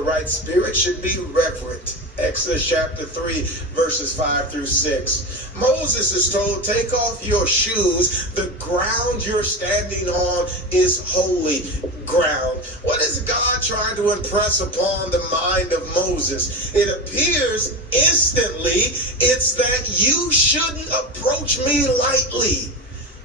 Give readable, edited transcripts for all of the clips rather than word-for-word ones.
the right spirit should be reverent. Exodus chapter 3, verses 5 through 6. Moses is told, take off your shoes. The ground you're standing on is holy ground. What is God trying to impress upon the mind of Moses? It appears instantly it's that you shouldn't approach me lightly.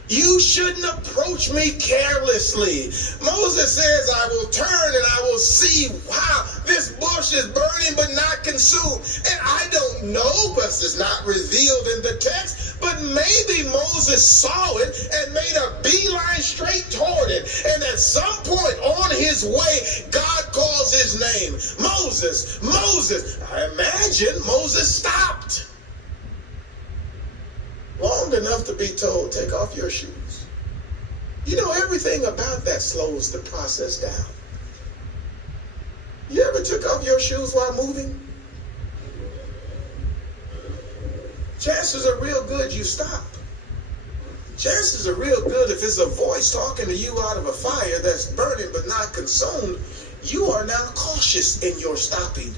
You shouldn't approach me carelessly. Moses says, I will turn and I will see, wow, this bush is burning but not consumed. And I don't know, because it's not revealed in the text, but maybe Moses saw it and made a beeline straight toward it. And at some point on his way, God calls his name, Moses, Moses. I imagine Moses stopped long enough to be told, take off your shoes. You know, everything about that slows the process down. You ever took off your shoes while moving? Chances are real good you stop. Chances are real good if it's a voice talking to you out of a fire that's burning but not consumed, you are now cautious in your stopping,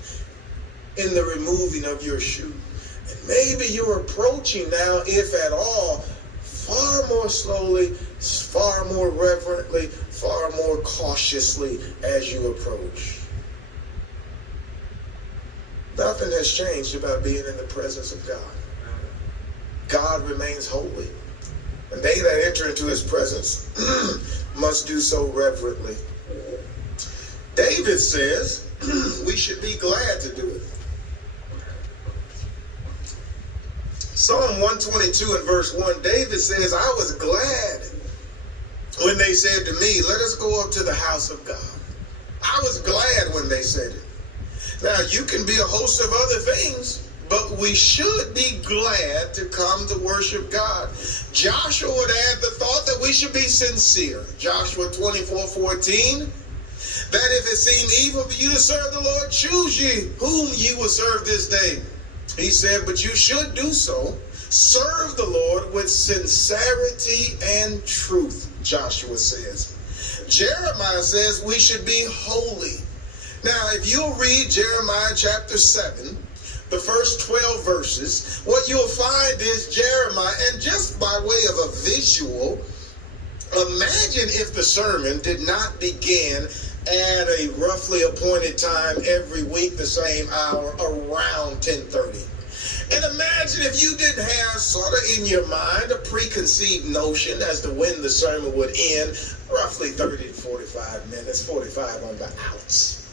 in the removing of your shoe. And maybe you're approaching now, if at all, far more slowly, far more reverently, far more cautiously as you approach. Nothing has changed about being in the presence of God. God remains holy, and they that enter into his presence must do so reverently. David says we should be glad to do it. Psalm 122 and verse 1, David says, I was glad when they said to me, let us go up to the house of God. I was glad when they said it. Now, you can be a host of other things, but we should be glad to come to worship God. Joshua would add the thought that we should be sincere. Joshua 24:14, that if it seem evil for you to serve the Lord, choose ye whom ye will serve this day. He said, but you should do so. Serve the Lord with sincerity and truth, Joshua says. Jeremiah says we should be holy. Now, if you'll read Jeremiah chapter 7, the first 12 verses, what you'll find is Jeremiah, and just by way of a visual, imagine if the sermon did not begin at a roughly appointed time every week, the same hour, around 10:30. And imagine if you didn't have sort of in your mind a preconceived notion as to when the sermon would end, roughly 30 to 45 minutes, 45 on the outs.